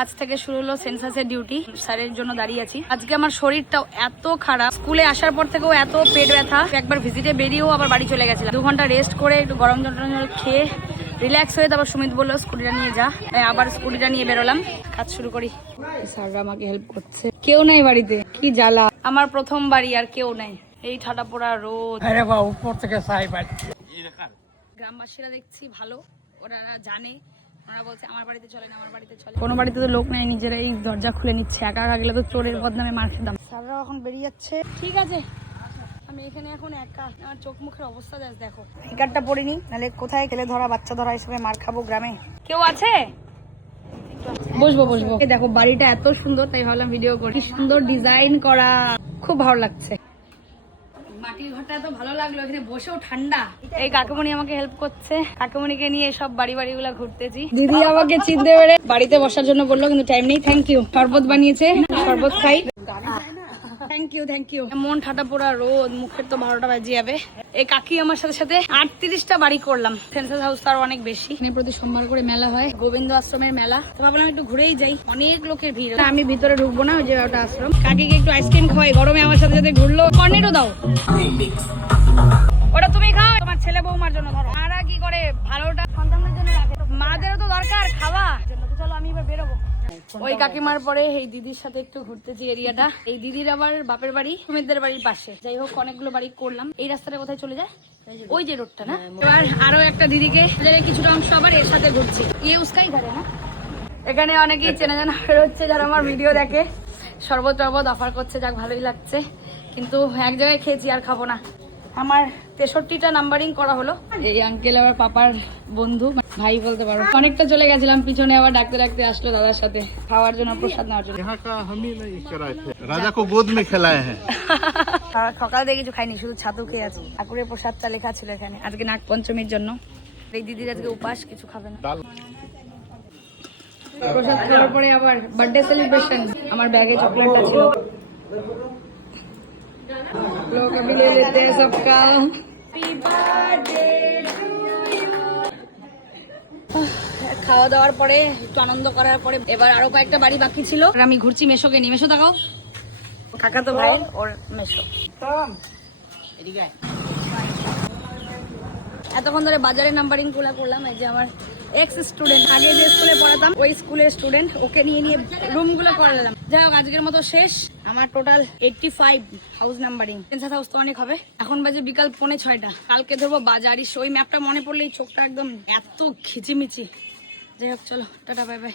আজ থেকে শুরু হলো সেন্সাসের ডিউটি। স্যারের জন্য দাঁড়িয়ে আছি। আজকে আমার শরীরটাও এত খারাপ, স্কুলে আসার পর থেকেও এত পেট ব্যথা, একবার ভিজিটে বেরিয়েও আবার বাড়ি চলে গেছিলাম। 2 ঘন্টা রেস্ট করে একটু গরম জল খেয়ে রিল্যাক্স হয়ে তারপর সুমিত বললো স্কুটিটা নিয়ে যা, আবার স্কুটিটা নিয়ে বেরোলাম। কাজ শুরু করি। স্যাররা আমাকে হেল্প করছে। কেউ নাই বাড়িতে, কি জ্বালা। আমার প্রথম বাড়ি আর কেউ নাই, এই ঠাডা পোড়া রোদ। উপর থেকে গ্রামবাসীরা দেখছি ভালো, ওরা জানে, ওরা বলছে আমার বাড়িতে চলে না, আমার বাড়িতে চলে। কোনো বাড়িতে তো লোক নাই, নিজেরাই দরজা খুলে নিচ্ছে। একা একা গেলে তো চোরের বদনামে মার খেতাম। স্যাররা এখন বেরিয়ে যাচ্ছে। ঠিক আছে, আমি এখানে এখন একা। আমার চোখ মুখের অবস্থা দেখো। ফিকারটা পড়িনি, নাহলে কোথায় গেলে ধরা বাচ্চা ধরা হিসেবে মার খাবো গ্রামে। কেউ আছে? বসবো। দেখো বাড়িটা এত সুন্দর, তাই ভাবলাম ভিডিও করি। কি সুন্দর ডিজাইন করা, খুব ভালো লাগছে। মাটির ঘরটা এত ভালো লাগলো, এখানে বসেও ঠান্ডা। এই কাকুমণি আমাকে হেল্প করছে, কাকুমণিকে নিয়ে সব বাড়িগুলা ঘুরতেছি। দিদি আমাকে চিনতে পেরে বাড়িতে বসার জন্য বললো, কিন্তু টাইম নেই। Thank you. শরবত বানিয়েছে, শরবত খাই। Thank you. মন ঠাটা পোড়া রোদ, মুখের তো 12টা বাজে যাবে। এই কাকি আমার সাথে 38টা বাড়ি করলাম। সেন্সাস হাউস তো আরো অনেক বেশি। প্রতি সোমবার করে মেলা হয়, গোবিন্দ আশ্রমের মেলা। তো ভাবলাম একটু ঘুরেই যাই, অনেক লোকের ভিড়। আমি ভিতরে ঢুকবো না, ওই যে ওটা আশ্রম। কাকিকে একটু আইসক্রিম খাওয়াই, গরমে আমার সাথে ঘুরলো। কর্নেটও দাও, ওটা তুমি খাও, তোমার ছেলে বৌমার জন্য ধরো। মারা কি করে ভালোটা সন্তানদের জন্য রাখে, মাদেরও তো দরকার খাওয়া। চলো আমি এবার বেরোবো। ওই কাকিমার পরে এই দিদির সাথে একটু ঘুরতেছি এরিয়াটা। এই দিদির আবার বাপের বাড়ি সুমিতদের বাড়ির পাশে। যাই হোক, অনেকগুলো বাড়ি করলাম। এই রাস্তাটা কোথায় চলে যায়? ওই যে রোডটা না। এবার আরো একটা দিদিকে কিছুটা অংশ আবার এর সাথে ঘুরছি। উস্কাই ঘরে না, এখানে অনেকেই চেনা জানা হচ্ছে যারা আমার ভিডিও দেখে। শরবত অফার করছে, যাক ভালোই লাগছে। কিন্তু এক জায়গায় খেয়েছি, আর খাবো না। আমার 63টা নাম্বারিং করা হলো। এই আঙ্কেল আবার পাপার বন্ধু, ভাই বলতে পারো। অনেকটা চলে গেছিলাম, পিছনে আবার ডাকতে আসলো দাদার সাথে খাওয়ার জন্য, প্রসাদ নেওয়ার জন্য। রাজা কো গোদ মে খেলায় হ্যাঁ। সকাল থেকে কিছু খাইনি, শুধু ছাতু খেয়ে আছি। ঠাকুরের প্রসাদটা লেখা ছিল এখানে, আজকে নাগ পঞ্চমীর জন্য। এই দিদির আজকে উপাস, কিছু খাবে না। প্রসাদ খাওয়ার পরে আবার বার্থডে সেলিব্রেশন। আমার ব্যাগে চকলেটটা ছিল। लोग अभी ले लेते हैं सबका। খাওয়া দাওয়ার পরে একটু আনন্দ করার পরে এবার আরো কয়েকটা বাড়ি বাকি ছিল। আমি ঘুরছি মেশোকে নিয়ে। মেশো তাকাও, কাকা তো ভাই ওর মেশো। এতক্ষণ ধরে বাজারে নাম্বারিং গুলা করলাম। এই যে আমার এক্স স্টুডেন্ট, আগে যে স্কুলে পড়াতাম ওই স্কুলের স্টুডেন্ট, ওকে নিয়ে রুম গুলো করালাম। যাই হোক, আজকের মতো শেষ। আমার total 85 house numbering. Census house তো অনেক হবে। এখন বাজে বিকাল 5:45। কালকে ধরবো বাজারিস। ওই ম্যাপটা মনে পড়লেই চোখটা একদম এত খিচিমিচি। যাই হোক, চলো টাটা, বাই বাই।